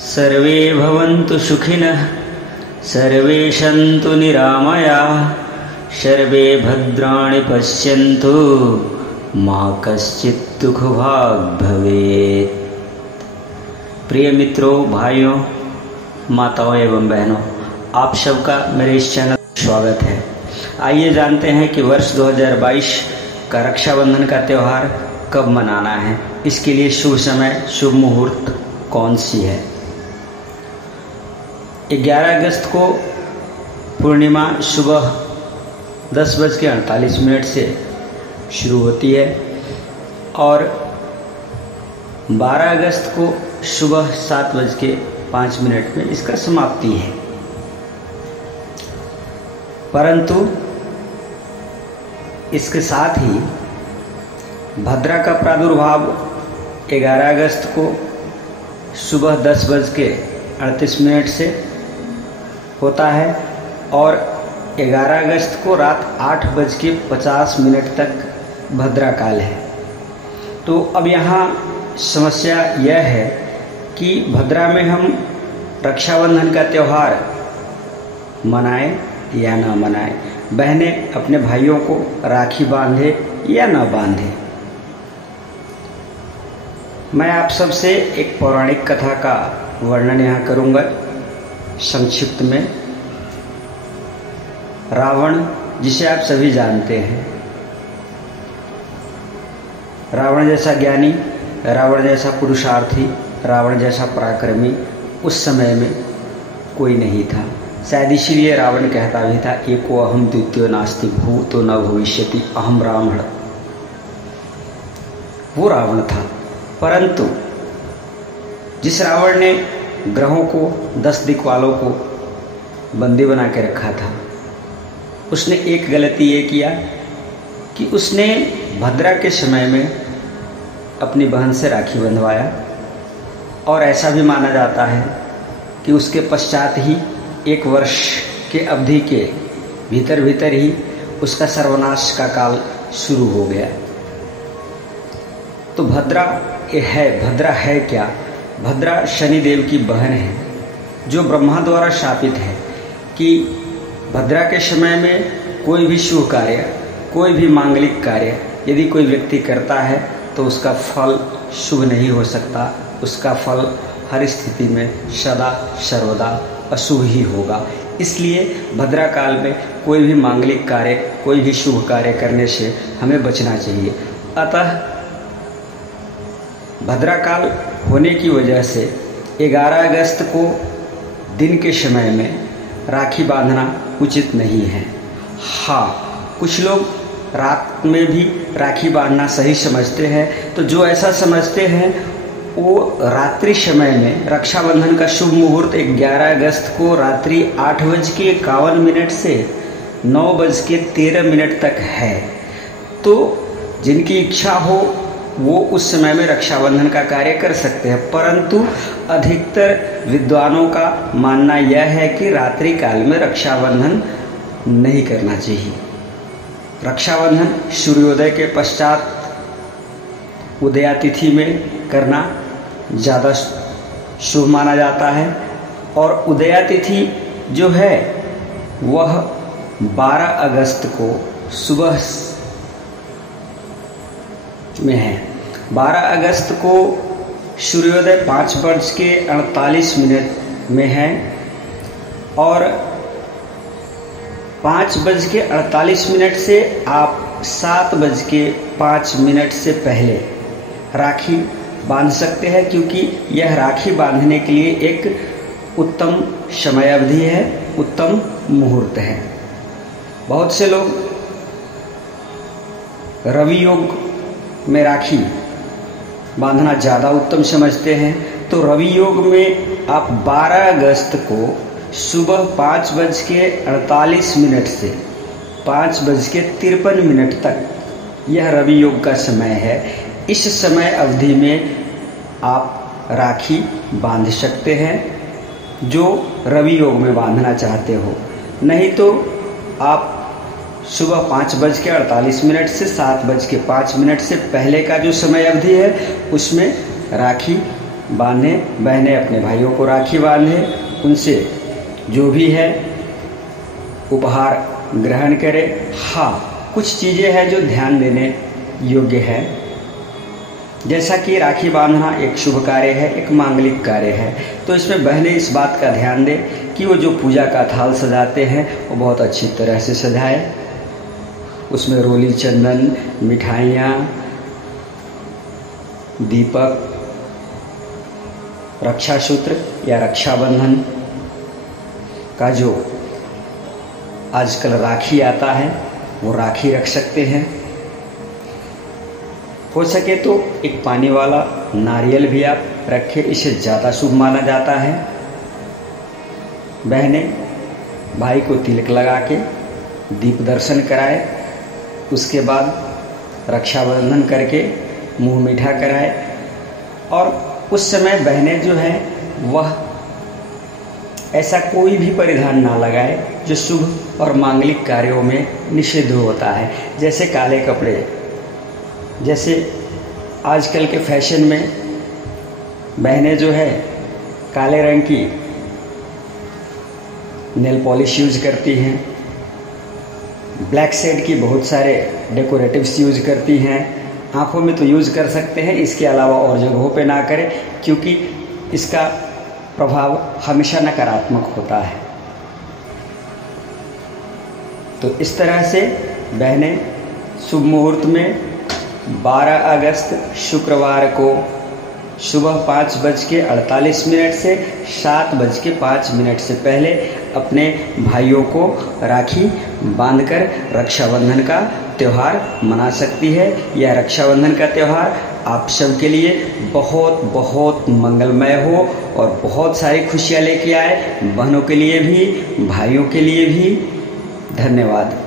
सर्वे भवन्तु सुखिनः, सर्वे सन्तु निरामयाः, सर्वे भद्राणि पश्यन्तु, मा कश्चित् दुःखभाग् भवेत्। प्रिय मित्रों, भाइयों, माताओं एवं बहनों, आप सबका मेरे इस चैनल में स्वागत है। आइए जानते हैं कि वर्ष 2022 का रक्षाबंधन का त्यौहार कब मनाना है। इसके लिए शुभ समय, शुभ मुहूर्त कौन सी है। 11 अगस्त को पूर्णिमा सुबह 10:48 से शुरू होती है और 12 अगस्त को सुबह 7:05 में इसका समाप्ति है। परंतु इसके साथ ही भद्रा का प्रादुर्भाव 11 अगस्त को सुबह 10:38 से होता है और 11 अगस्त को रात 8:50 तक भद्रा काल है। तो अब यहाँ समस्या यह है कि भद्रा में हम रक्षाबंधन का त्यौहार मनाएं या ना मनाएं, बहनें अपने भाइयों को राखी बांधे या ना बांधे। मैं आप सबसे एक पौराणिक कथा का वर्णन यहाँ करूँगा संक्षिप्त में। रावण, जिसे आप सभी जानते हैं, रावण जैसा ज्ञानी, रावण जैसा पुरुषार्थी, रावण जैसा पराक्रमी उस समय में कोई नहीं था। शायद इसीलिए रावण कहता भी था, एको अहम द्वितीयो नास्ति भूतो न भविष्यति अहम रावण। वो रावण था। परंतु जिस रावण ने ग्रहों को, 10 दिक्पालों को बंदी बना के रखा था, उसने एक गलती ये किया कि उसने भद्रा के समय में अपनी बहन से राखी बंधवाया और ऐसा भी माना जाता है कि उसके पश्चात ही 1 वर्ष के अवधि के भीतर ही उसका सर्वनाश का काल शुरू हो गया। तो भद्रा है क्या? भद्रा शनिदेव की बहन है, जो ब्रह्मा द्वारा शापित है कि भद्रा के समय में कोई भी शुभ कार्य, कोई भी मांगलिक कार्य यदि कोई व्यक्ति करता है तो उसका फल शुभ नहीं हो सकता। उसका फल हर स्थिति में सदा सर्वदा अशुभ ही होगा। इसलिए भद्रा काल में कोई भी मांगलिक कार्य, कोई भी शुभ कार्य करने से हमें बचना चाहिए। अतः भद्रा काल होने की वजह से 11 अगस्त को दिन के समय में राखी बांधना उचित नहीं है। हाँ, कुछ लोग रात में भी राखी बांधना सही समझते हैं। तो जो ऐसा समझते हैं वो रात्रि समय में रक्षाबंधन का शुभ मुहूर्त 11 अगस्त को रात्रि 8:51 से 9:13 तक है। तो जिनकी इच्छा हो वो उस समय में रक्षाबंधन का कार्य कर सकते हैं। परंतु अधिकतर विद्वानों का मानना यह है कि रात्रि काल में रक्षाबंधन नहीं करना चाहिए। रक्षाबंधन सूर्योदय के पश्चात उदयातिथि में करना ज़्यादा शुभ माना जाता है और उदयातिथि जो है वह 12 अगस्त को सुबह में है। 12 अगस्त को सूर्योदय 5:48 में है और 5:48 से आप 7:05 से पहले राखी बांध सकते हैं, क्योंकि यह राखी बांधने के लिए एक उत्तम समय अवधि है, उत्तम मुहूर्त है। बहुत से लोग रवि योग में राखी बांधना ज़्यादा उत्तम समझते हैं। तो रवि योग में आप 12 अगस्त को सुबह 5:48 से 5:53 तक यह रवि योग का समय है। इस समय अवधि में आप राखी बांध सकते हैं जो रवि योग में बांधना चाहते हो। नहीं तो आप सुबह 5:48 से 7:05 से पहले का जो समय अवधि है उसमें राखी बांधें, बहनें अपने भाइयों को राखी बांधें, उनसे जो भी है उपहार ग्रहण करें। हाँ, कुछ चीज़ें हैं जो ध्यान देने योग्य है, जैसा कि राखी बांधना एक शुभ कार्य है, एक मांगलिक कार्य है, तो इसमें बहनें इस बात का ध्यान दें कि वो जो पूजा का थाल सजाते हैं वो बहुत अच्छी तरह से सजाए, उसमें रोली, चंदन, मिठाइयाँ, दीपक, रक्षा सूत्र या रक्षाबंधन का जो आजकल राखी आता है वो राखी रख सकते हैं। हो सके तो एक पानी वाला नारियल भी आप रखें, इसे ज़्यादा शुभ माना जाता है। बहनें भाई को तिलक लगा के दीप दर्शन कराए, उसके बाद रक्षाबंधन करके मुंह मीठा कराए, और उस समय बहनें जो हैं वह ऐसा कोई भी परिधान ना लगाए जो शुभ और मांगलिक कार्यों में निषिद्ध होता है, जैसे काले कपड़े। जैसे आजकल के फैशन में बहनें जो है काले रंग की नेल पॉलिश यूज करती हैं, ब्लैक शेड की बहुत सारे डेकोरेटिव्स यूज करती हैं, आँखों में तो यूज कर सकते हैं, इसके अलावा और जगहों पे ना करें, क्योंकि इसका प्रभाव हमेशा नकारात्मक होता है। तो इस तरह से बहनें शुभ मुहूर्त में 12 अगस्त शुक्रवार को सुबह 5:48 से 7:05 से पहले अपने भाइयों को राखी बांधकर रक्षाबंधन का त्यौहार मना सकती है। यह रक्षाबंधन का त्यौहार आप सब के लिए बहुत बहुत मंगलमय हो और बहुत सारी खुशियाँ लेके आए, बहनों के लिए भी, भाइयों के लिए भी। धन्यवाद।